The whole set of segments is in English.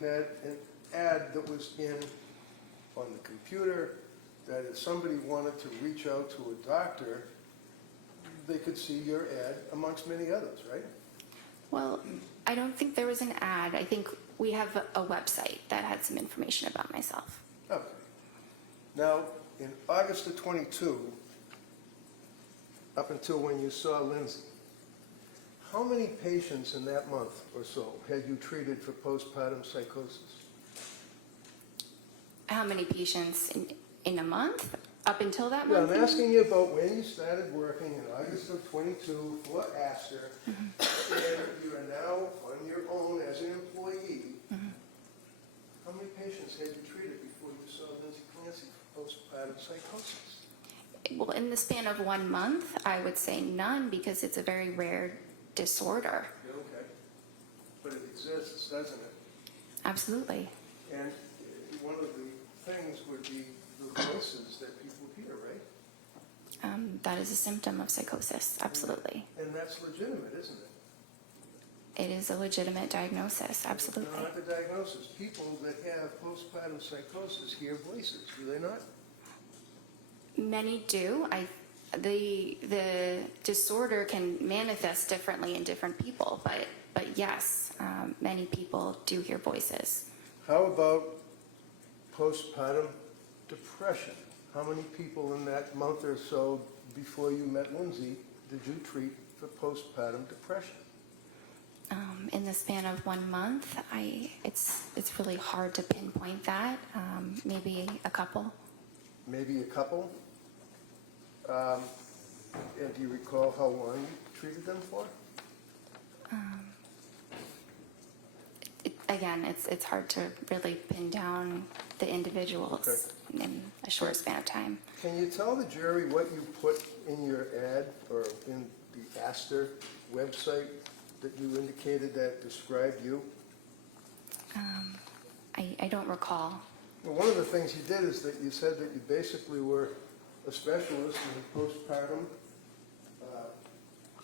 had an ad that was on the computer, that if somebody wanted to reach out to a doctor, they could see your ad amongst many others, right? Well, I don't think there was an ad. I think we have a website that had some information about myself. Okay. Now, in August of 22, up until when you saw Lindsay, how many patients in that month or so had you treated for postpartum psychosis? How many patients in a month up until that Yeah, month? I'm asking you about when you started working in August of 22 for Astor, and you are now on your own as an employee. How many patients had you treated before you saw Lindsay Clancy for postpartum psychosis? Well, in the span of 1 month, I would say none, because it's a very rare disorder. Okay. But it exists, doesn't it? Absolutely. And one of the things would be the voices that people hear, right? That is a symptom of psychosis, absolutely. And that's legitimate, isn't it? It is a legitimate diagnosis, absolutely. Not the diagnosis. People that have postpartum psychosis hear voices, do they not? Many do. The disorder can manifest differently in different people, but yes, many people do hear voices. How about postpartum depression? How many people in that month or so before you met Lindsay did you treat for postpartum depression? In the span of 1 month, it's really hard to pinpoint that. Maybe a couple. Maybe a couple? And do you recall how long you treated them for? Again, it's hard to really pin down the individuals in a short span of time. Can you tell the jury what you put in your ad or in the Astor website that you indicated that described you? I don't recall. Well, one of the things you did is that you said that you basically were a specialist in postpartum,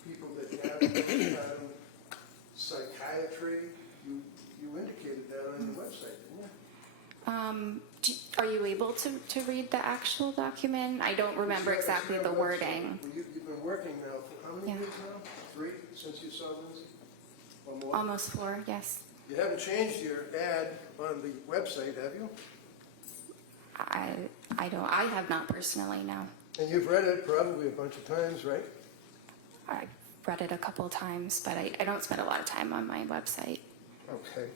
people that have postpartum psychiatry. You indicated that on your website, didn't you? Are you able to read the actual document? I don't remember exactly the wording. Well, you've been working now for how many years now? 3 since you saw Lindsay? Or more? Almost 4, yes. You haven't changed your ad on the website, have you? I have not personally, no. And you've read it probably a bunch of times, right? I read it a couple of times, but I don't spend a lot of time on my website. Okay.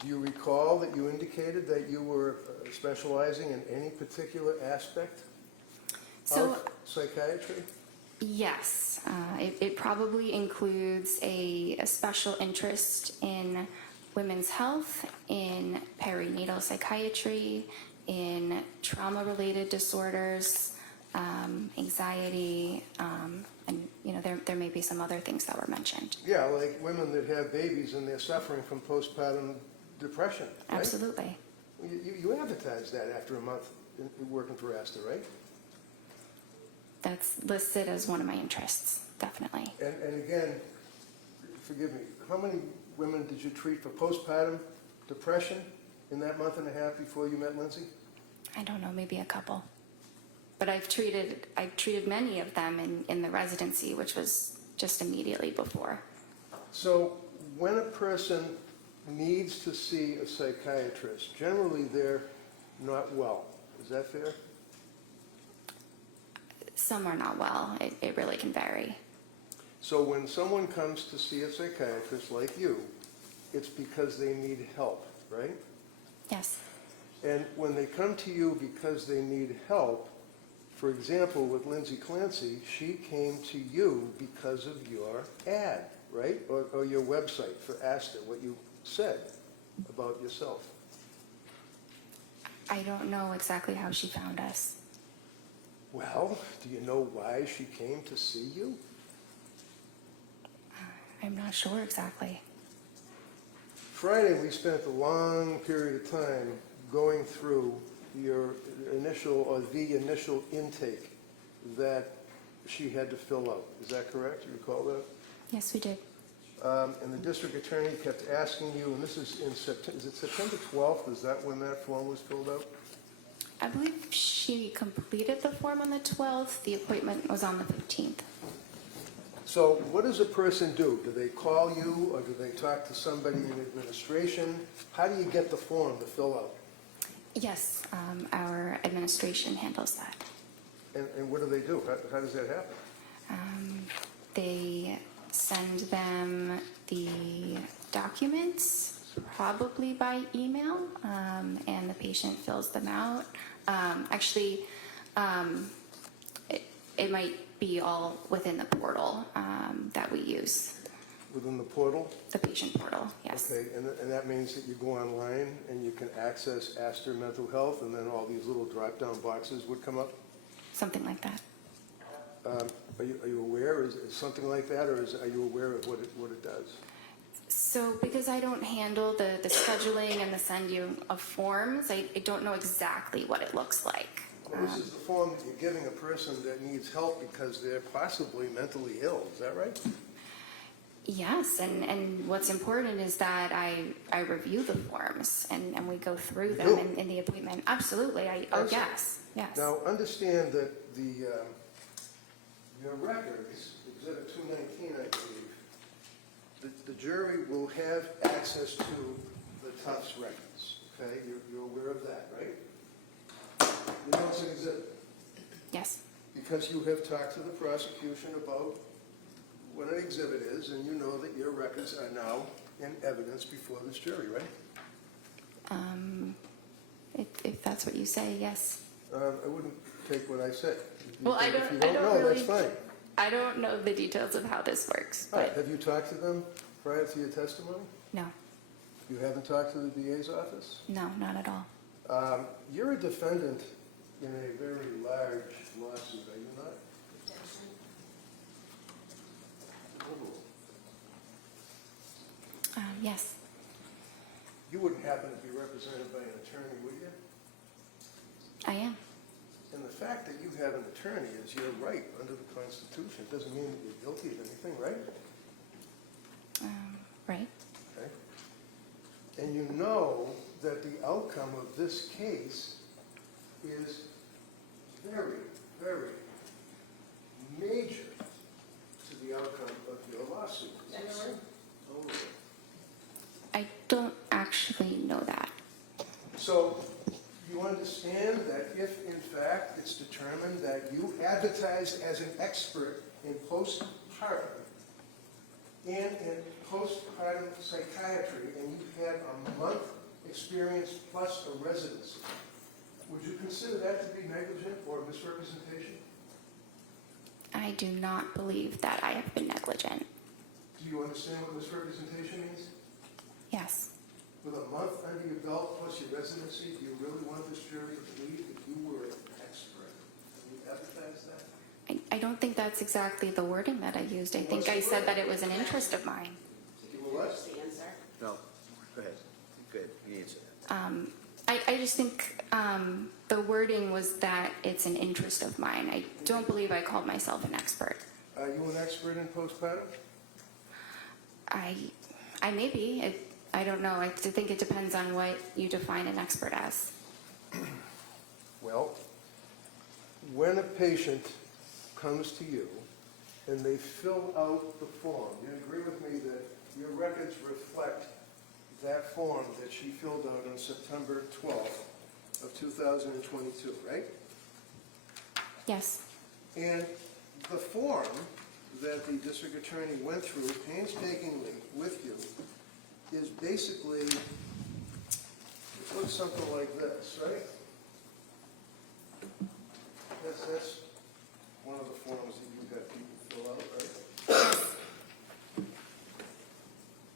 Do you recall that you indicated that you were specializing in any particular aspect of psychiatry? Yes. It probably includes a special interest in women's health, in perinatal psychiatry, in trauma-related disorders, anxiety, and there may be some other things that were mentioned. Yeah, like women that have babies and they're suffering from postpartum depression, right? Absolutely. You advertised that after a month working for Astor, right? That's listed as one of my interests, definitely. And again, forgive me, how many women did you treat for postpartum depression in that month and a half before you met Lindsay? I don't know, maybe a couple. But I've treated many of them in the residency, which was just immediately before. So when a person needs to see a psychiatrist, generally they're not well. Is that fair? Some are not well. It really can vary. So when someone comes to see a psychiatrist like you, it's because they need help, right? Yes. And when they come to you because they need help, for example, with Lindsay Clancy, she came to you because of your ad, right? Or your website for Astor, what you said about yourself. I don't know exactly how she found us. Well, do you know why she came to see you? I'm not sure exactly. Friday, we spent a long period of time going through your the initial intake that she had to fill out. Is that correct? You recall that? Yes, we did. and the district attorney kept asking you, and this is in September, is it September 12th? Is that when that form was filled out? I believe she completed the form on the 12th. The appointment was on the 15th. So what does a person do? Do they call you, or do they talk to somebody in administration? How do you get the form to fill out? Yes, our administration handles that. And what do they do? How does that happen? They send them the documents, probably by email, and the patient fills them out. Actually, it might be all within the portal that we use, Within the portal? the patient portal, yes. Okay, and that means that you go online and you can access Astor Mental Health, and then all these little drop-down boxes would come up? Something like that. Are you aware, is something like that, or are you aware of what it does? So because I don't handle the scheduling and the sending of forms, I don't know exactly what it looks like. Well, this is the form that you're giving a person that needs help because they're possibly mentally ill, is that right? Yes, and what's important is that I review the forms and we go through them do? in the appointment. Absolutely, Excellent. yes. Now, understand that your records, Exhibit 219, I believe, the jury will have access to the Tufts records, okay? You're aware of that, right? You know it's an exhibit, Yes, because you have talked to the prosecution about what an exhibit is, and you know that your records are now in evidence before this jury, right? if that's what you say, yes. I wouldn't take what I said. Well, If you I don't don't know, really, that's fine. I don't know the details of how this works, All right, but have you talked to them prior to your testimony? no, You haven't talked to the DA's office? no, not at all. You're a defendant in a very large lawsuit, are you not? Yes, You wouldn't happen to be represented by an attorney, would you? I am. And the fact that you have an attorney is your right under the Constitution. It doesn't mean that you're guilty of anything, right? Right. Okay. And you know that the outcome of this case is very, very major to the outcome of your lawsuit. Is that right? Oh. I don't actually know that. So you understand that if, in fact, it's determined that you advertised as an expert in postpartum and in postpartum psychiatry, and you had a month experience plus a residency, would you consider that to be negligent or misrepresentation? I do not believe that I have been negligent. Do you understand what misrepresentation means? Yes. With a month under your belt plus your residency, do you really want this jury to believe that you were an expert? Have you advertised that? I don't think that's exactly the wording that I used. I think I said that it was an interest of mine. You were what? No, go ahead. Go ahead, you answer that. I just think the wording was that it's an interest of mine. I don't believe I called myself an expert. Are you an expert in postpartum? I may be. I don't know. I think it depends on what you define an expert as. Well, when a patient comes to you and they fill out the form, you agree with me that your records reflect that form that she filled out on September 12th of 2022, right? Yes. And the form that the district attorney went through painstakingly with you is basically, it looks something like this, right? That's one of the forms that you've had people fill out, right?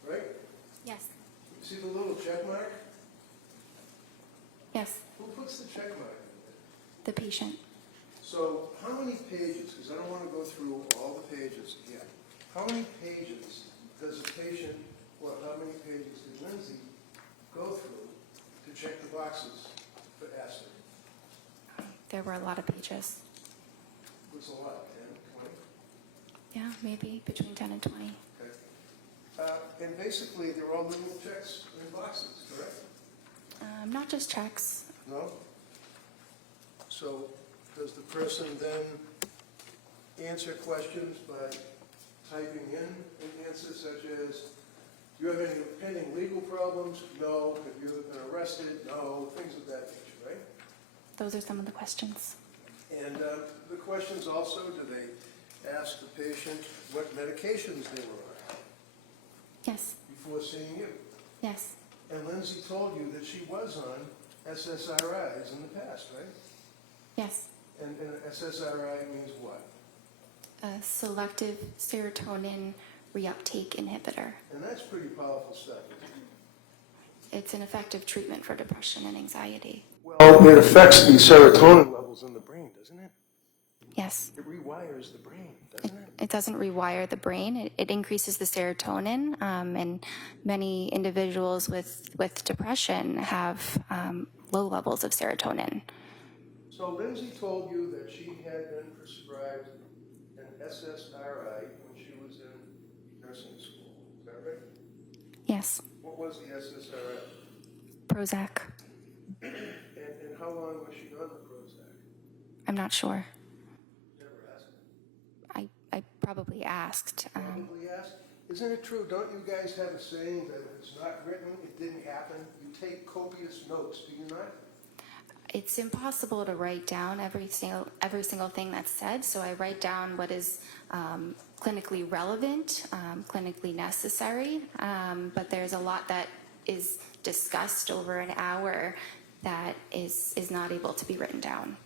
Right? Yes. See the little check mark? Yes. Who puts the check mark in there? The patient. So how many pages, because I don't want to go through all the pages yet, how many pages does a patient, or how many pages did Lindsay go through to check the boxes for Astor? There were a lot of pages. It was a lot, 10, 20? Yeah, maybe between 10 and 20. Okay. And basically, they're all normal checks in boxes, correct? Not just checks. No? So does the person then answer questions by typing in an answer such as, do you have any pending legal problems? No. Have you ever been arrested? No. Things of that nature, right? Those are some of the questions. And the questions also, do they ask the patient what medications they were on Yes, before seeing you? yes, And Lindsay told you that she was on SSRIs in the past, right? yes. And SSRI means what? A selective serotonin reuptake inhibitor. And that's pretty powerful stuff. It's an effective treatment for depression and anxiety. Well, it affects the serotonin levels in the brain, doesn't it? Yes. It rewires the brain, doesn't it? It doesn't rewire the brain. It increases the serotonin, and many individuals with depression have low levels of serotonin. So Lindsay told you that she had been prescribed an SSRI when she was in nursing school. Is that right? Yes. What was the SSRI? Prozac. And how long was she on the Prozac? I'm not sure. Never asked. I probably asked. Probably asked. Isn't it true? Don't you guys have a saying that if it's not written, it didn't happen? You take copious notes, do you not? It's impossible to write down every single thing that's said, so I write down what is clinically relevant, clinically necessary, but there's a lot that is discussed over an hour that is not able to be written down.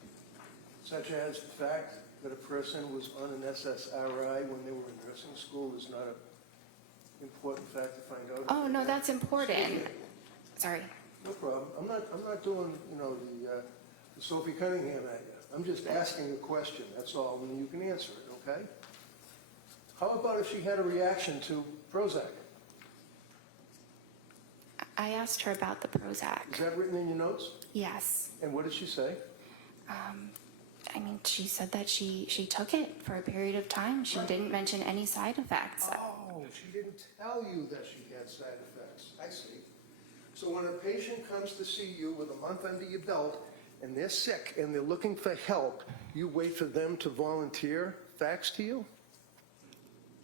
Such as the fact that a person was on an SSRI when they were in nursing school is not an important fact to find out. Oh, no, that's important. Sorry. No problem. I'm not doing, the Sophie Cunningham at you. I'm just asking a question, that's all, and you can answer it, okay? How about if she had a reaction to Prozac? I asked her about the Prozac. Is that written in your notes? Yes. And what did she say? She said that she took it for a period of time. She didn't mention any side effects. Oh, she didn't tell you that she had side effects. I see. So when a patient comes to see you with a month under your belt and they're sick and they're looking for help, you wait for them to volunteer facts to you?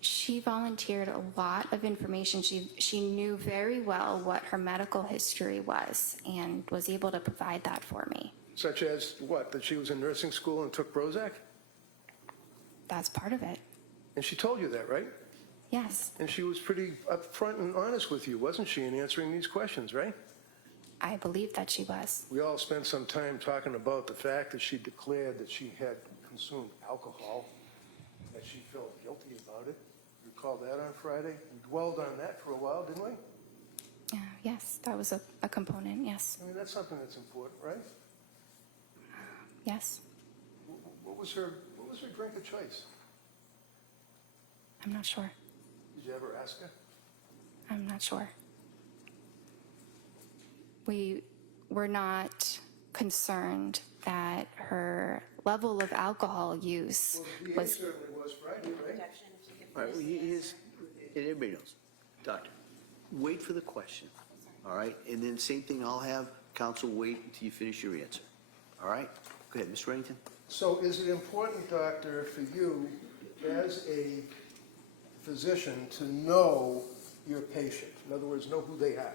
She volunteered a lot of information. She knew very well what her medical history was and was able to provide that for me. Such as what? That she was in nursing school and took Prozac? That's part of it. And she told you that, right? Yes, And she was pretty upfront and honest with you, wasn't she, in answering these questions, right? I believe that she was. We all spent some time talking about the fact that she declared that she had consumed alcohol, that she felt guilty about it. You recall that on Friday? We dwelled on that for a while, didn't we? Yes, that was a component, yes. I mean, that's something that's important, right? Yes, What was her drink of choice? I'm not sure. Did you ever ask her? I'm not sure. We were not concerned that her level of alcohol use Well, the was. DA certainly was Friday, right? All right, and everybody knows. Doctor, wait for the question, all right? And then same thing, I'll have counsel wait until you finish your answer, all right? Go ahead, Mr. Reddington. So is it important, doctor, for you as a physician to know your patient? In other words, know who they are?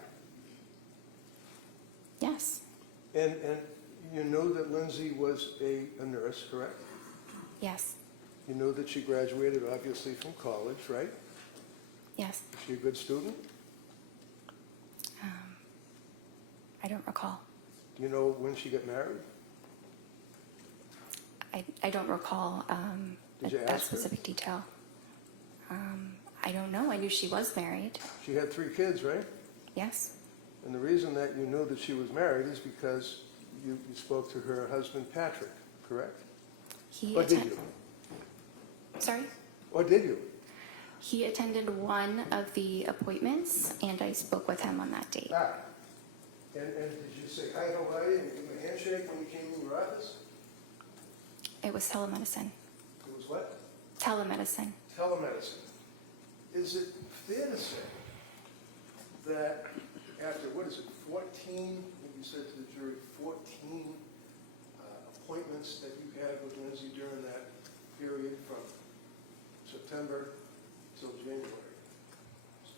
Yes, And you know that Lindsay was a nurse, correct? yes, You know that she graduated, obviously, from college, right? yes. Is she a good student? I don't recall. Do you know when she got married? I don't recall Did you that ask her? specific detail. I don't know. I knew she was married. She had 3 kids, right? Yes, And the reason that you knew that she was married is because you spoke to her husband, Patrick, correct? he Or did you? Sorry. Or did you? He attended one of the appointments, and I spoke with him on that date. Ah. And did you say, hi, how are you? And give him a handshake when you came in your office? It was telemedicine. It was what? Telemedicine. Telemedicine. Is it fair to say that after, 14, you said to the jury, 14 appointments that you had with Lindsay during that period from September till January?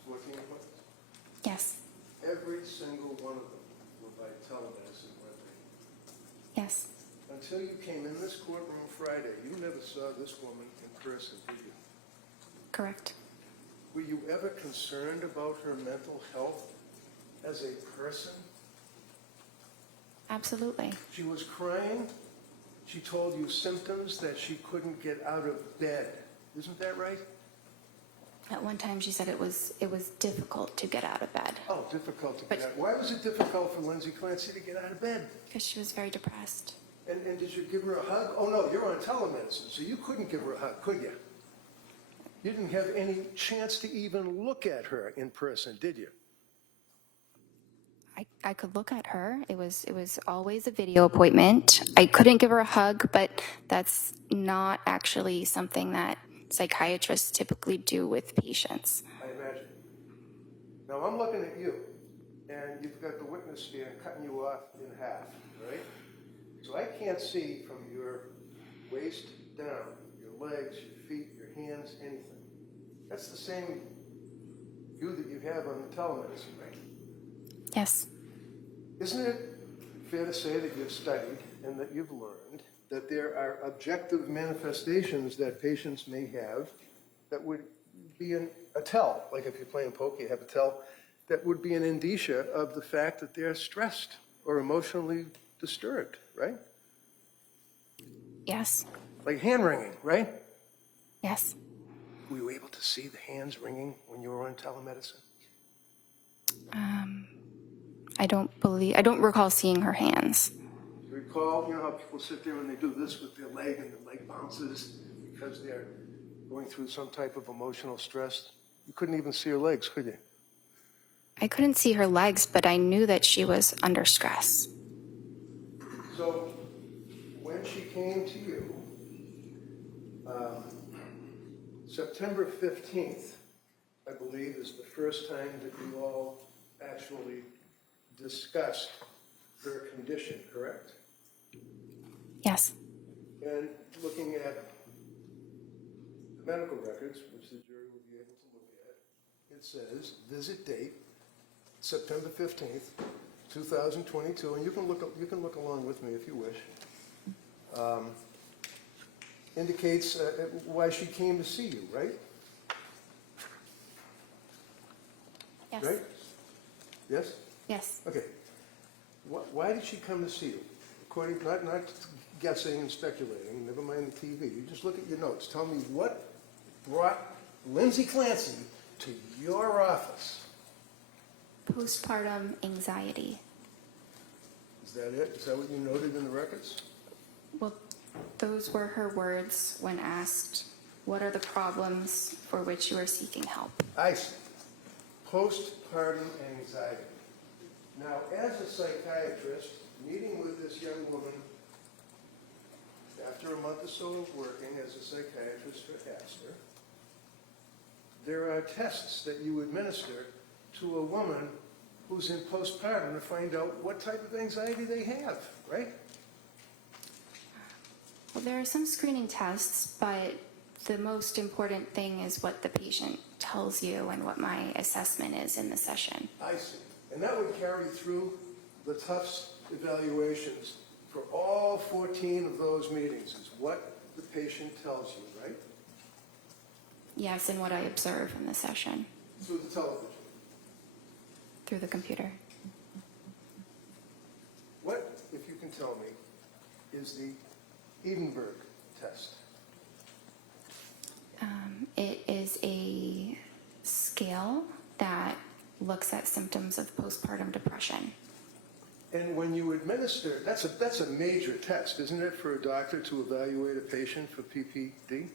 14 appointments? Yes, Every single one of them were by telemedicine, weren't they? yes. Until you came in this courtroom Friday, you never saw this woman in person, did you? Correct. Were you ever concerned about her mental health as a person? Absolutely. She was crying. She told you symptoms that she couldn't get out of bed. Isn't that right? At one time, she said it was difficult to get out of bed Oh, difficult to But- get out. Why was it difficult for Lindsay Clancy to get out of bed? because she was very depressed. And did you give her a hug? Oh, no, you're on telemedicine, so you couldn't give her a hug, could you? You didn't have any chance to even look at her in person, did you? I could look at her. It was always a video appointment. I couldn't give her a hug, but that's not actually something that psychiatrists typically do with patients. I imagine. Now, I'm looking at you, and you've got the witness stand cutting you off in half, right? So I can't see from your waist down, your legs, your feet, your hands, anything. That's the same view that you have on the telemedicine, right? Yes, Isn't it fair to say that you've studied and that you've learned that there are objective manifestations that patients may have that would be a tell, like if you're playing poker, you have a tell, that would be an indicia of the fact that they're stressed or emotionally disturbed, right? yes, Like hand wringing, right? yes. Were you able to see the hands wringing when you were on telemedicine? I don't recall seeing her hands. You recall, you know how people sit there and they do this with their leg and the leg bounces because they're going through some type of emotional stress? You couldn't even see her legs, could you? I couldn't see her legs, but I knew that she was under stress. So when she came to you, September 15th, I believe, is the first time that you all actually discussed her condition, correct? Yes, And looking at the medical records, which the jury will be able to look at, it says, visit date, September 15th, 2022, and you can look along with me if you wish. Indicates why she came to see you, right? yes, Right? Yes? yes. Okay. Why did she come to see you? According, not guessing and speculating, never mind the TV. You just look at your notes. Tell me what brought Lindsay Clancy to your office. Postpartum anxiety. Is that it? Is that what you noted in the records? Well, those were her words when asked, what are the problems for which you are seeking help? I see. Postpartum anxiety. Now, as a psychiatrist, meeting with this young woman after a month or so of working as a psychiatrist for Astor, there are tests that you administer to a woman who's in postpartum to find out what type of anxiety they have, right? Well, there are some screening tests, but the most important thing is what the patient tells you and what my assessment is in the session. I see. And that would carry through the Tufts evaluations for all 14 of those meetings, is what the patient tells you, right? Yes, and what I observe in the session Through the television. through the computer. What, if you can tell me, is the Edinburgh test? It is a scale that looks at symptoms of postpartum depression. And when you administer, that's a major test, isn't it, for a doctor to evaluate a patient for PPD?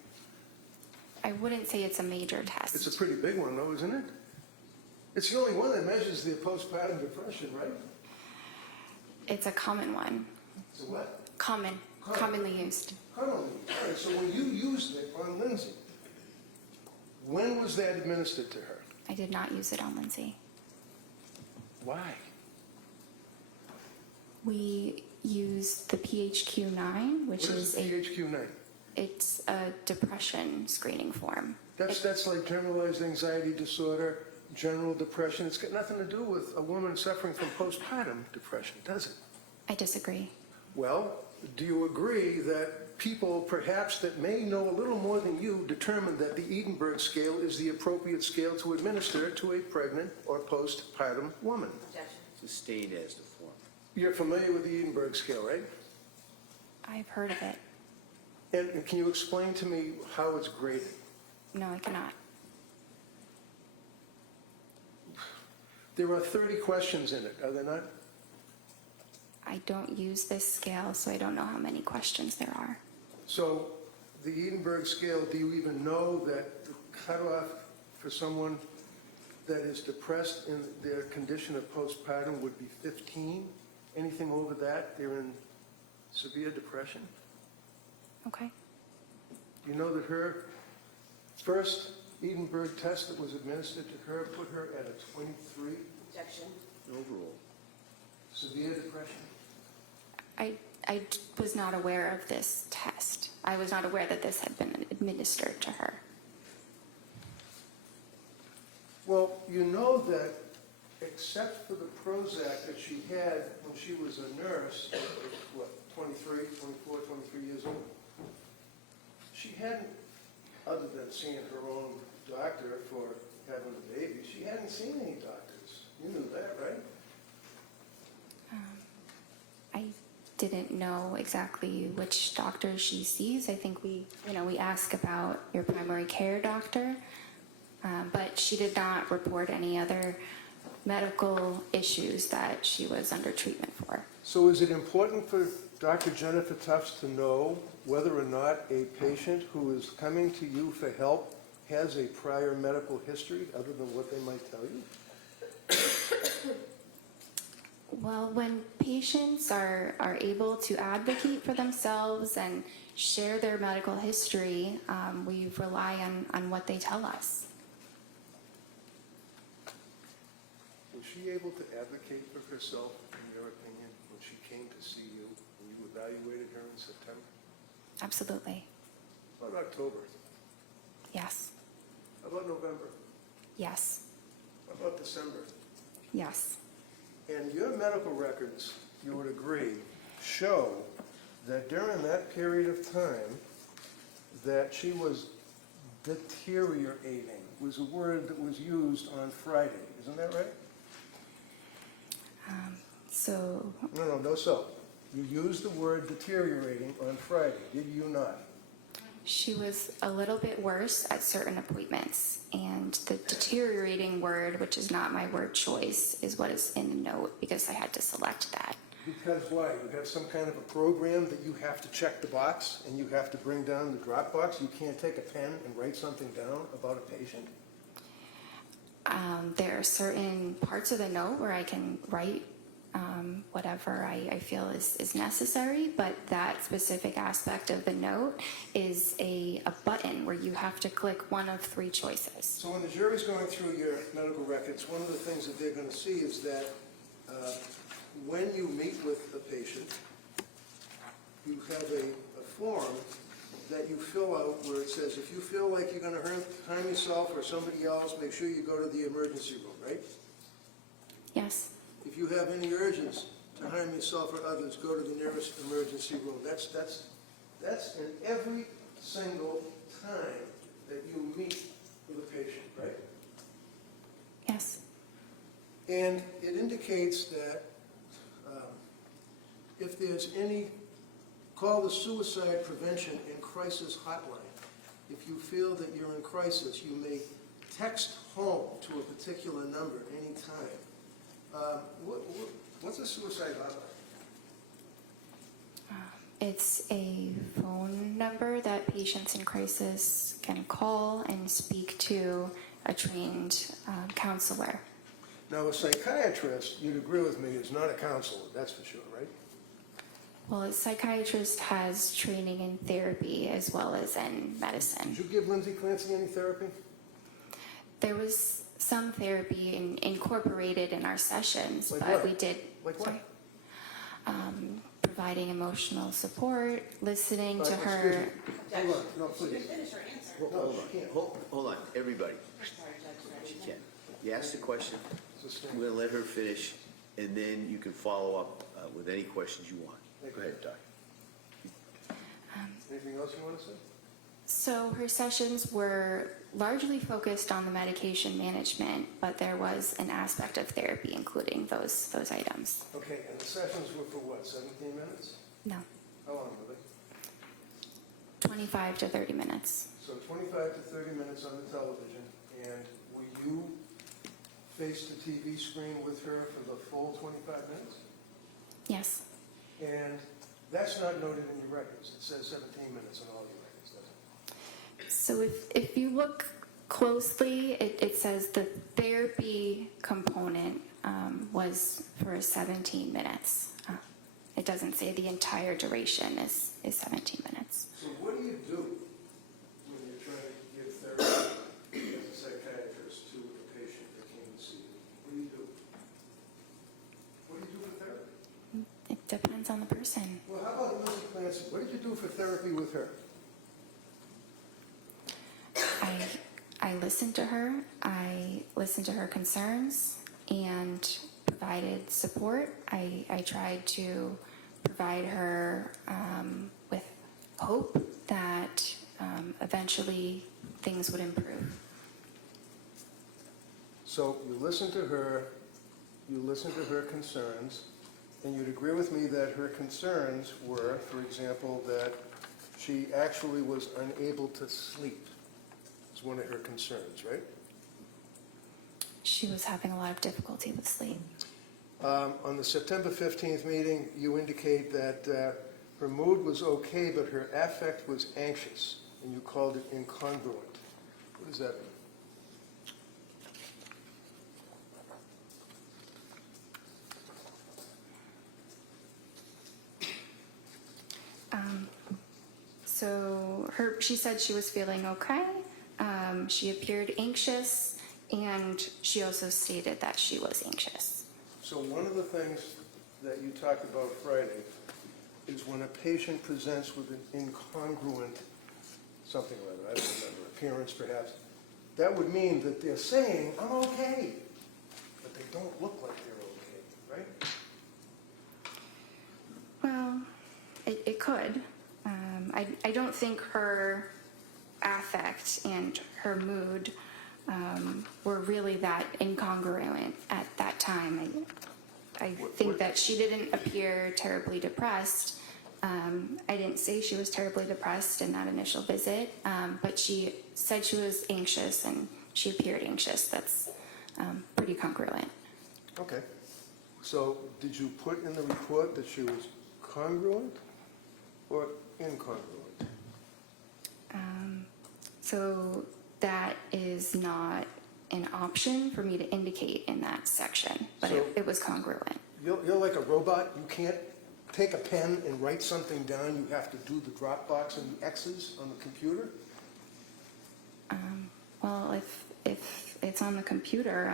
I wouldn't say it's a major test. It's a pretty big one, though, isn't it? It's the only one that measures the postpartum depression, right? It's a common one. So what? Commonly used. Commonly. All right, so when you used it on Lindsay, when was that administered to her? I did not use it on Lindsay. Why? We use the PHQ-9, which What is is PHQ-9? it's a depression screening form. That's like generalized anxiety disorder, general depression. It's got nothing to do with a woman suffering from postpartum depression, does it? I disagree. Well, do you agree that people perhaps that may know a little more than you determined that the Edinburgh scale is the appropriate scale to administer to a pregnant or postpartum woman? Sustained as the form. You're familiar with the Edinburgh scale, right? I've heard of it. And can you explain to me how it's graded? No, I cannot. There are 30 questions in it, are there not? I don't use this scale, so I don't know how many questions there are. So the Edinburgh scale, do you even know that the cutoff for someone that is depressed in their condition of postpartum would be 15? Anything over that, they're in severe depression? Okay. You know that her first Edinburgh test that was administered to her put her at a 23 Overall. severe depression? I was not aware of this test. I was not aware that this had been administered to her. Well, you know that except for the Prozac that she had when she was a nurse, what, 23, 24, 23 years old, she hadn't, other than seeing her own doctor for having a baby, she hadn't seen any doctors. You knew that, right? I didn't know exactly which doctor she sees. I think we ask about your primary care doctor, but she did not report any other medical issues that she was under treatment for. So is it important for Dr. Jennifer Tufts to know whether or not a patient who is coming to you for help has a prior medical history other than what they might tell you? Well, when patients are able to advocate for themselves and share their medical history, we rely on what they tell us. Was she able to advocate for herself, in your opinion, when she came to see you, when you evaluated her in September? Absolutely. How about October? Yes. How about November? Yes. How about December? Yes. And your medical records, you would agree, show that during that period of time that she was deteriorating, was a word that was used on Friday. Isn't that right? So No, so. You used the word deteriorating on Friday, did you not? she was a little bit worse at certain appointments, and the deteriorating word, which is not my word choice, is what is in the note because I had to select that. Because why? You have some kind of a program that you have to check the box and you have to bring down the drop box? You can't take a pen and write something down about a patient? There are certain parts of the note where I can write whatever I feel is necessary, but that specific aspect of the note is a button where you have to click one of three choices. So when the jury's going through your medical records, one of the things that they're going to see is that when you meet with a patient, you have a form that you fill out where it says, if you feel like you're going to harm yourself or somebody else, make sure you go to the emergency room, right? Yes. If you have any urges to harm yourself or others, go to the nearest emergency room. That's in every single time that you meet with a patient, right? Yes. And it indicates that if there's any, call the Suicide Prevention and Crisis Hotline. If you feel that you're in crisis, you may text home to a particular number anytime. What's a suicide hotline? It's a phone number that patients in crisis can call and speak to a trained counselor. Now, a psychiatrist, you'd agree with me, is not a counselor, that's for sure, right? Well, a psychiatrist has training in therapy as well as in medicine. Did you give Lindsay Clancy any therapy? There was some therapy incorporated in our sessions, Like but what? we did. Like what? sorry. Providing emotional support, listening to Excuse her. me. Hold on, no, please. Finish her answer. No, she can't. Hold on, everybody. Sorry, Judge. She can. You ask the question, It's a we're going to let her finish, and then you can follow up with any questions you want. Go ahead, Doc. Anything else you want to say? So her sessions were largely focused on the medication management, but there was an aspect of therapy including those items. Okay, and the sessions were for what, 17 minutes? No, How long were they? 25 to 30 minutes. So 25 to 30 minutes on the television, and were you face the TV screen with her for the full 25 minutes? Yes. And that's not noted in your records. It says 17 minutes on all your records, doesn't it? So if you look closely, it says the therapy component was for 17 minutes. It doesn't say the entire duration is 17 minutes. So what do you do when you're trying to give therapy as a psychiatrist to a patient that came to see you? What do you do? What do you do for therapy? It depends on the person. Well, how about Lindsay Clancy? What did you do for therapy with her? I listened to her. I listened to her concerns and provided support. I tried to provide her with hope that eventually things would improve. So you listened to her concerns, and you'd agree with me that her concerns were, for example, that she actually was unable to sleep. It's one of her concerns, right? She was having a lot of difficulty with sleep. On the September 15th meeting, you indicate that her mood was okay, but her affect was anxious, and you called it incongruent. What does that mean? So she said she was feeling okay. She appeared anxious, and she also stated that she was anxious. So one of the things that you talked about Friday is when a patient presents with an incongruent something or other, I don't remember, appearance perhaps, that would mean that they're saying, I'm okay, but they don't look like they're okay, right? Well, it could. I don't think her affect and her mood were really that incongruent at that time. I think that she didn't appear terribly depressed. I didn't say she was terribly depressed in that initial visit, but she said she was anxious and she appeared anxious. That's pretty congruent. Okay. So did you put in the report that she was congruent or incongruent? So that is not an option for me to indicate in that section, but So- it was congruent. You're like a robot. You can't take a pen and write something down. You have to do the drop box and the X's on the computer. Well, if it's on the computer,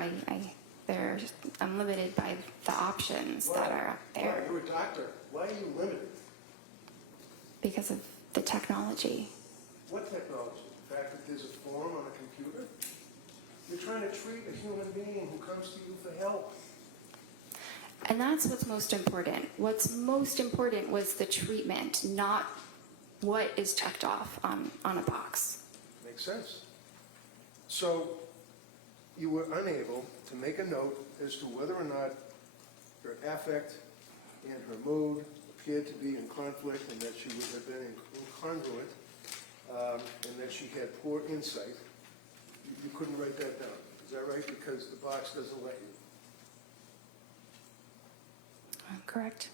I'm limited by the options that are up Why? there You're a doctor. Why are you limited? because of the technology. What technology? The fact that there's a form on a computer? You're trying to treat a human being who comes to you for help. And that's what's most important. What's most important was the treatment, not what is checked off on a box. Makes sense. So you were unable to make a note as to whether or not her affect and her mood appeared to be in conflict and that she would have been incongruent and that she had poor insight. You couldn't write that down. Is that right? Because the box doesn't let you. Correct.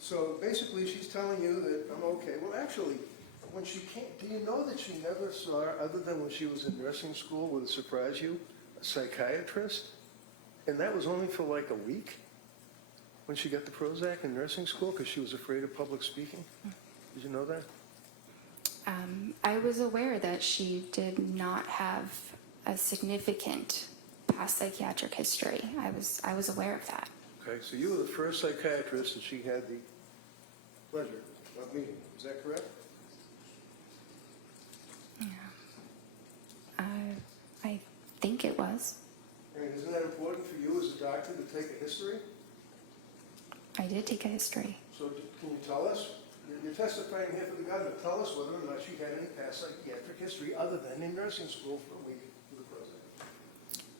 So basically, she's telling you that I'm okay. Well, actually, when she came, do you know that she never saw, other than when she was in nursing school, would it surprise you, a psychiatrist? And that was only for like a week when she got the Prozac in nursing school because she was afraid of public speaking? Did you know that? I was aware that she did not have a significant past psychiatric history. I was aware of that. Okay, so you were the first psychiatrist that she had the pleasure of meeting, is that correct? I think it was. And isn't that important for you as a doctor to take a history? I did take a history. So can you tell us, you're testifying here for the government, tell us whether or not she had any past psychiatric history other than in nursing school for a week for the president?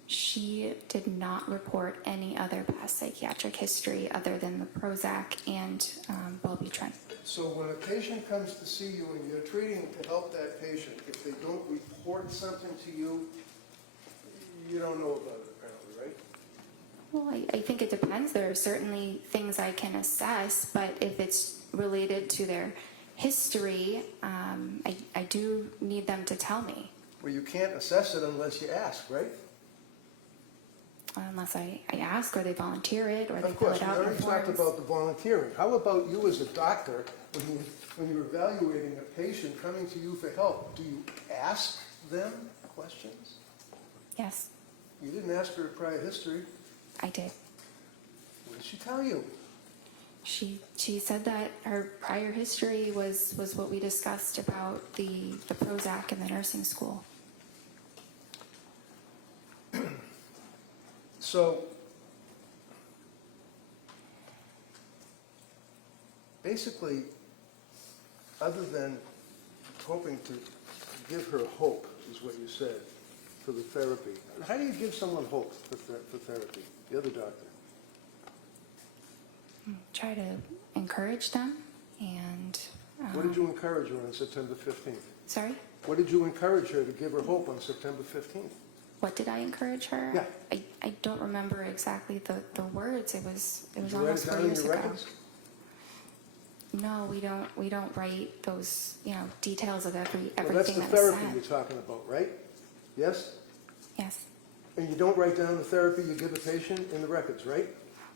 She did not report any other past psychiatric history other than the Prozac and Wellbutrin. So when a patient comes to see you and you're treating to help that patient, if they don't report something to you, you don't know about it apparently, right? Well, I think it depends. There are certainly things I can assess, but if it's related to their history, I do need them to tell me. Well, you can't assess it unless you ask, right? Unless I ask, or they volunteer it, or they Of fill course, it we out in already talked forms. about the volunteering. How about you as a doctor, when you're evaluating a patient coming to you for help, do you ask them questions? Yes, You didn't ask her a prior history. I did. What did she tell you? She said that her prior history was what we discussed about the Prozac in the nursing school. So, basically, other than hoping to give her hope, is what you said, for the therapy. How do you give someone hope for therapy? The other doctor. Try to encourage them and... What did you encourage her on September 15th? Sorry? What did you encourage her to give her hope on September 15th? What did I encourage her? Yeah. I don't remember exactly the words. It was Did you write it almost 4 down in years your ago. records? No, we don't write those, details of Well, everything that's the that's therapy said. you're talking about, right? Yes? Yes. And you don't write down the therapy you give a patient in the records, right?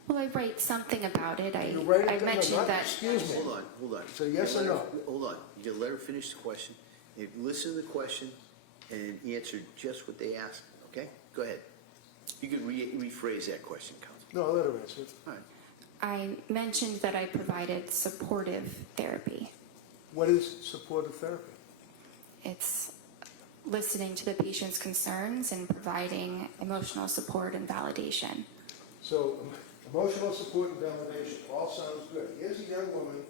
Well, I write something about it. You write it I down, mentioned not- that. Excuse me. Hold on. So yes or no? Hold on. You let her finish the question. You listen to the question and answer just what they asked, okay? Go ahead. You could rephrase that question, Counsel. No, I'll let her answer it. All right. I mentioned that I provided supportive therapy. What is supportive therapy? It's listening to the patient's concerns and providing emotional support and validation. So emotional support and validation, all sounds good. Here's a young woman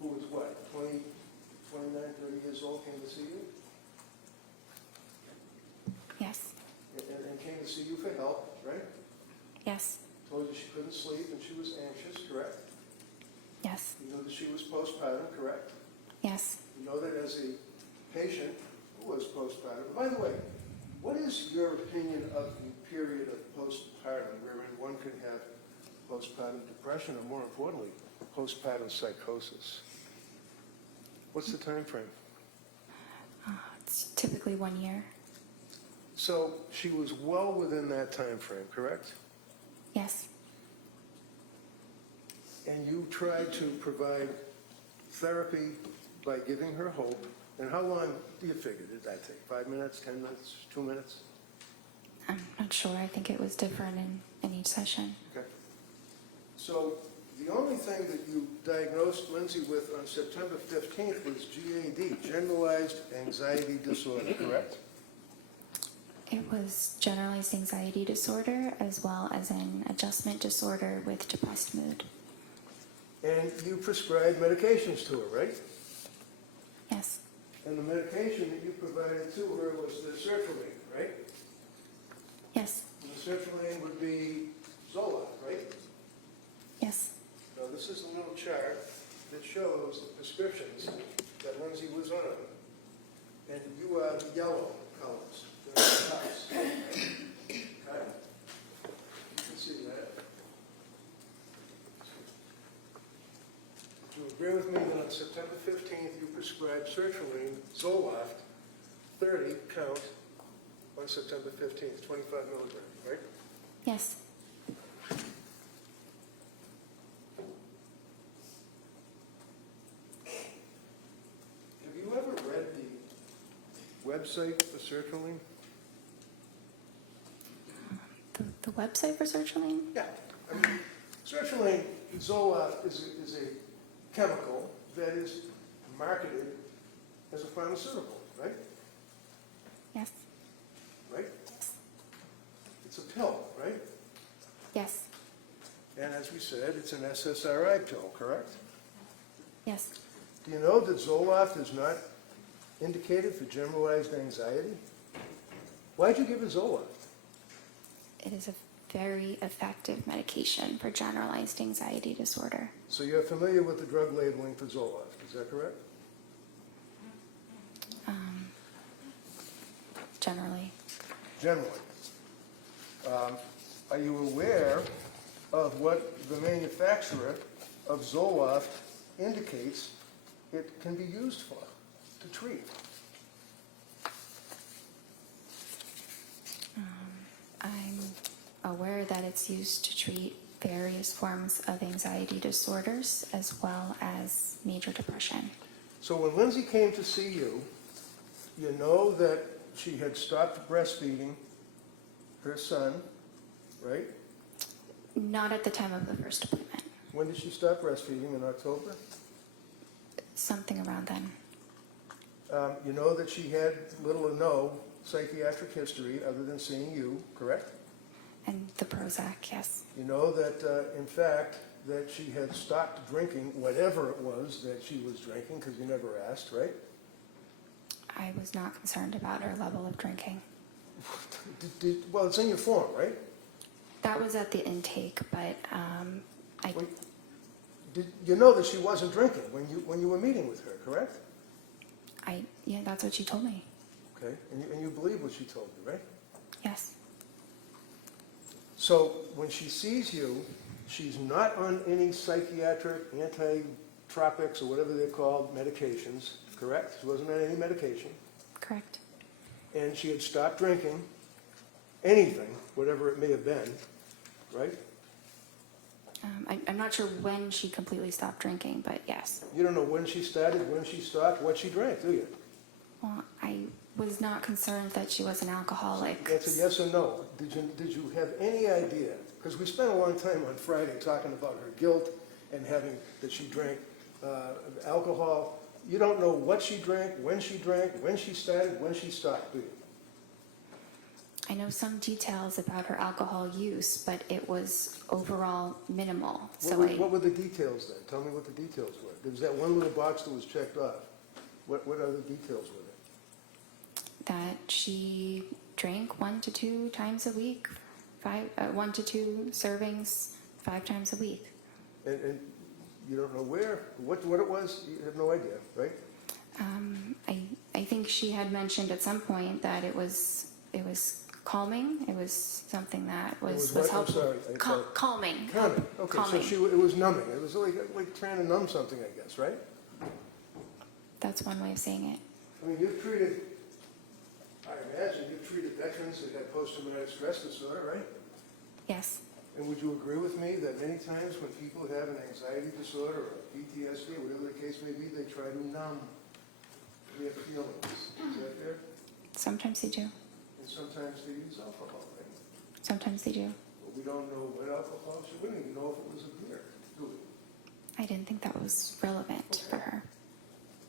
who was what, 20, 29, 30 years old, came to see you? Yes. And came to see you for help, right? Yes. Told you she couldn't sleep and she was anxious, correct? Yes. You know that she was postpartum, correct? Yes. You know that as a patient who was postpartum. By the way, what is your opinion of the period of postpartum wherein one can have postpartum depression or, more importantly, postpartum psychosis? What's the time frame? It's typically 1 year. So she was well within that time frame, correct? Yes. And you tried to provide therapy by giving her hope. And how long do you figure did that take? 5 minutes, 10 minutes, 2 minutes? I'm not sure. I think it was different in each session. Okay. So the only thing that you diagnosed Lindsay with on September 15th was GAD, Generalized Anxiety Disorder, correct? It was generalized anxiety disorder as well as an adjustment disorder with depressed mood. And you prescribed medications to her, right? Yes. And the medication that you provided to her was the sertraline, right? Yes. And the sertraline would be Zoloft, right? Yes. Now, this is a little chart that shows the prescriptions that Lindsay was on. And you are the yellow colors. They're the Tufts. Okay? You can see that. Do you agree with me that on September 15th, you prescribed sertraline, Zoloft, 30 count on September 15th, 25 milligrams, right? Yes. Have you ever read the website for sertraline? The website for sertraline? Yeah. I mean, sertraline, Zoloft is a chemical that is marketed as a pharmaceutical, right? Yes. Right? It's a pill, right? Yes. And as we said, it's an SSRI pill, correct? Yes. Do you know that Zoloft is not indicated for generalized anxiety? Why'd you give her Zoloft? It is a very effective medication for generalized anxiety disorder. So you're familiar with the drug labeling for Zoloft, is that correct? Generally. Generally. Are you aware of what the manufacturer of Zoloft indicates it can be used for, to treat? I'm aware that it's used to treat various forms of anxiety disorders as well as major depression. So when Lindsay came to see you, you know that she had stopped breastfeeding her son, right? Not at the time of the first appointment. When did she stop breastfeeding? In October? Something around then. You know that she had little or no psychiatric history other than seeing you, correct? And the Prozac, yes. You know that, in fact, that she had stopped drinking whatever it was that she was drinking, because you never asked, right? I was not concerned about her level of drinking. Well, it's in your form, right? That was at the intake, but You know that she wasn't drinking when you were meeting with her, correct? yeah, that's what she told me. Okay, and you believe what she told you, right? Yes. So when she sees you, she's not on any psychiatric antitropics or whatever they're called, medications, correct? She wasn't on any medication. Correct. And she had stopped drinking anything, whatever it may have been, right? I'm not sure when she completely stopped drinking, but yes. You don't know when she started, when she stopped, what she drank, do you? Well, I was not concerned that she was an alcoholic. That's a yes or no. Did you have any idea? Because we spent a long time on Friday talking about her guilt and that she drank alcohol. You don't know what she drank, when she started, when she stopped, do you? I know some details about her alcohol use, but it was overall minimal. What were the details then? Tell me what the details were. There was that one little box that was checked off. What other details were there? That she drank 1 to 2 times a week, 1 to 2 servings 5 times a week. And you don't know what it was? You have no idea, right? I think she had mentioned at some point that it was calming. It was something that was what? I'm helpful. sorry, Calming. Calming. Okay, Calming. so it was numbing. It was like trying to numb something, I guess, right? That's one way of saying it. I mean, I imagine you've treated veterans that have post-traumatic stress disorder, right? Yes. And would you agree with me that many times when people have an anxiety disorder or PTSD, or whatever the case may be, they try to numb their feelings? Is that fair? Sometimes they do. And sometimes they use alcohol, right? Sometimes they do. But we don't know what alcohol. She wouldn't even know if it was a beer, do we? I didn't think that was relevant for her.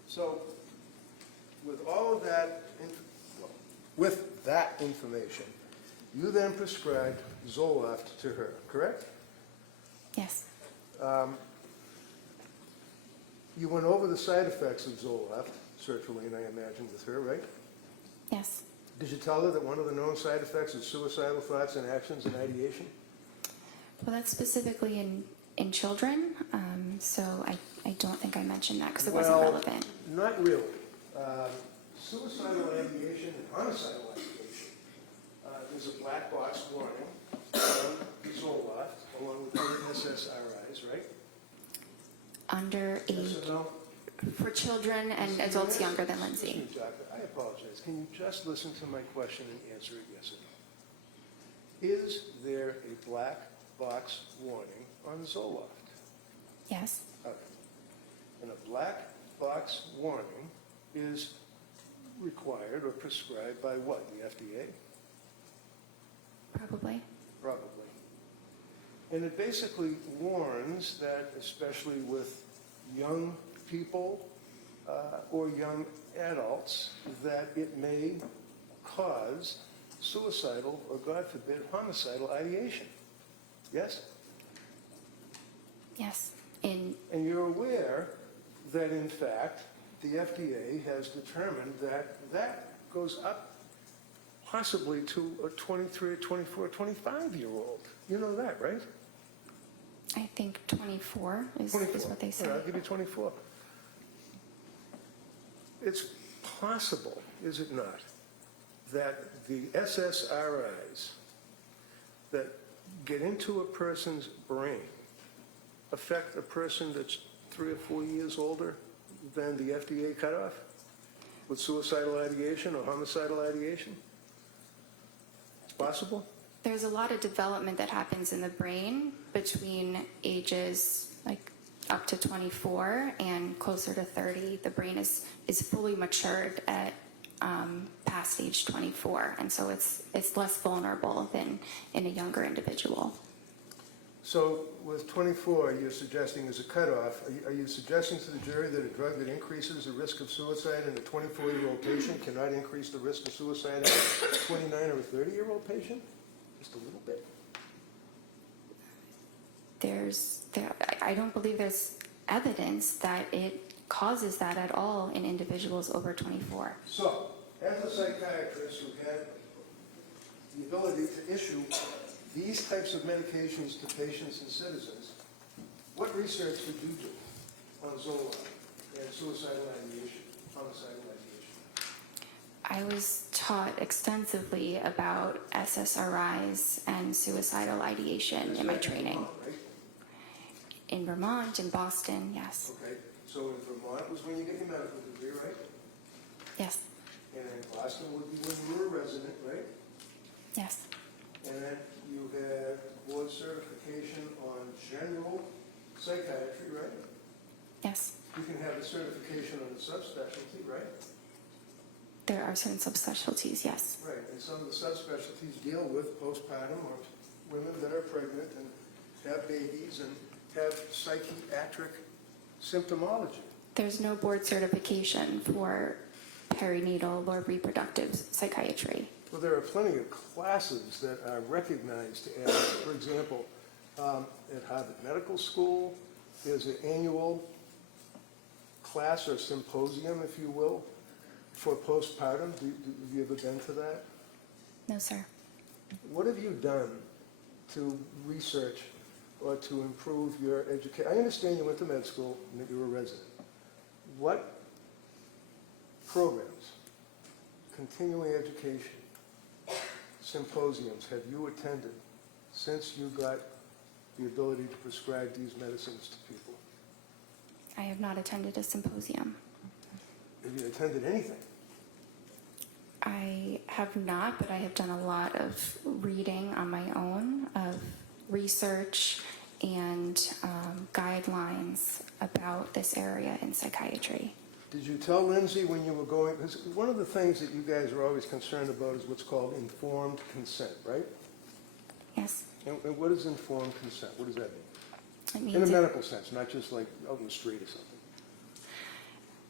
So, with all of that, with that information, you then prescribed Zoloft to her, correct? Yes. You went over the side effects of Zoloft, sertraline, I imagine, with her, right? Yes. Did you tell her that one of the known side effects is suicidal thoughts and actions and ideation? Well, that's specifically in children, so I don't think I mentioned that because it wasn't relevant. Not really. Suicidal ideation and homicidal ideation, there's a black box warning on Zoloft, along with other SSRIs, right? Under Yes age, or no? for children and adults younger than Lindsay. Excuse me, doctor, I apologize. Can you just listen to my question and answer it yes or no? Is there a black box warning on Zoloft? Yes. Okay. And a black box warning is required or prescribed by what, the FDA? Probably. Probably. And it basically warns that, especially with young people or young adults, that it may cause suicidal or, God forbid, homicidal ideation. Yes? Yes. And you're aware that, in fact, the FDA has determined that that goes up possibly to a 23, 24, 25-year-old. You know that, right? I think 24 is 24. what they say. All right, I'll give you 24. It's possible, is it not, that the SSRIs that get into a person's brain affect a person that's 3 or 4 years older than the FDA cutoff with suicidal ideation or homicidal ideation? It's possible? There's a lot of development that happens in the brain between ages like up to 24 and closer to 30. The brain is fully matured at past age 24, and so it's less vulnerable than in a younger individual. So with 24, you're suggesting as a cutoff, are you suggesting to the jury that a drug that increases the risk of suicide in a 24-year-old patient cannot increase the risk of suicide in a 29 or a 30-year-old patient? Just a little bit. I don't believe there's evidence that it causes that at all in individuals over 24. So, as a psychiatrist who had the ability to issue these types of medications to patients and citizens, what research did you do on Zoloft and suicidal ideation, homicidal ideation? I was taught extensively about SSRIs and suicidal ideation in my training. Vermont, right? In Vermont, in Boston, yes. Okay, so in Vermont was when you get your medical degree, right? Yes, And in Boston would be when you were a resident, right? yes, And then you had board certification on general psychiatry, right? yes. You can have a certification on a subspecialty, right? There are certain subspecialties, yes. Right, and some of the subspecialties deal with postpartum or women that are pregnant and have babies and have psychiatric symptomology. There's no board certification for perinatal or reproductive psychiatry. Well, there are plenty of classes that are recognized as, for example, at Harvard Medical School, there's an annual class or symposium, if you will, for postpartum. Have you ever been to that? No, sir. What have you done to research or to improve your education? I understand you went to med school and that you were a resident. What programs, continuing education, symposiums have you attended since you got the ability to prescribe these medicines to people? I have not attended a symposium. Have you attended anything? I have not, but I have done a lot of reading on my own, of research and guidelines about this area in psychiatry. Did you tell Lindsay when you were going, because one of the things that you guys are always concerned about is what's called informed consent, right? Yes, And what is informed consent? What does that mean? it means In a medical sense, not just like out in the street or something.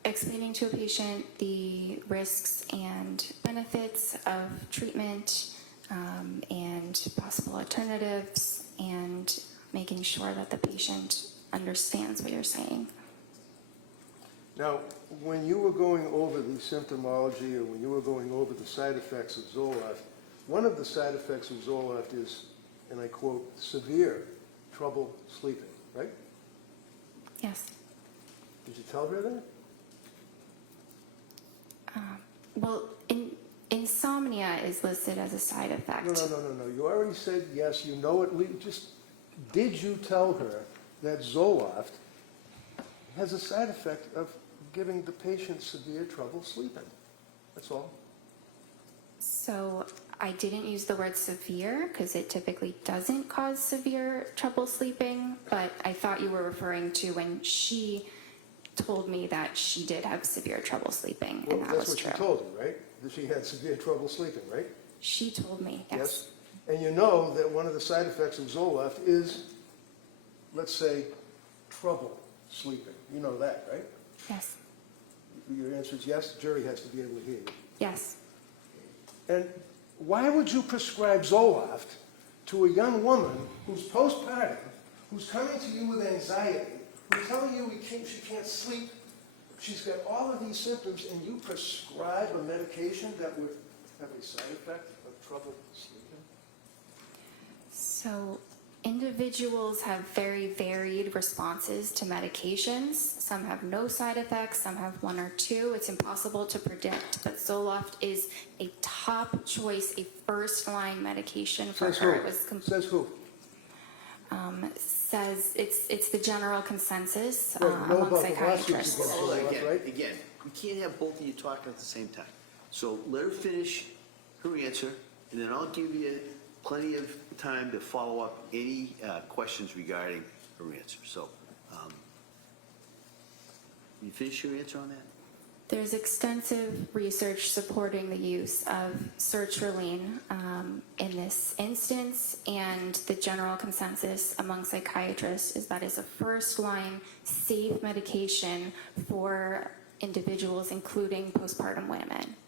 explaining to a patient the risks and benefits of treatment and possible alternatives, and making sure that the patient understands what you're saying. Now, when you were going over the symptomology or when you were going over the side effects of Zoloft, one of the side effects of Zoloft is, and I quote, severe trouble sleeping, right? Yes. Did you tell her that? Well, insomnia is listed as a side effect. No. You already said yes, you know it. Did you tell her that Zoloft has a side effect of giving the patient severe trouble sleeping? That's all. So I didn't use the word severe because it typically doesn't cause severe trouble sleeping, but I thought you were referring to when she told me that she did have severe trouble sleeping, Well, and that that's was what true. she told you, right? That she had severe trouble sleeping, right? She told me, yes. And you know that one of the side effects of Zoloft is, let's say, trouble sleeping. You know that, right? Yes, Your answer is yes. The jury has to be able to hear you. yes. And why would you prescribe Zoloft to a young woman who's postpartum, who's coming to you with anxiety, who's telling you she can't sleep, she's got all of these symptoms, and you prescribe a medication that would have a side effect of trouble sleeping? So individuals have very varied responses to medications. Some have no side effects, some have one or two. It's impossible to predict, but Zoloft is a top choice, a first-line medication for Says her. who? It was Says who? says it's the general consensus Right, we know among about the lawsuits psychiatrists. against Hold on, Zoloft, right? again, we can't have both of you talking at the same time. So let her finish her answer, and then I'll give you plenty of time to follow up any questions regarding her answer. So, you finish your answer on that? There's extensive research supporting the use of sertraline in this instance, and the general consensus among psychiatrists is that it's a first-line safe medication for individuals, including postpartum women.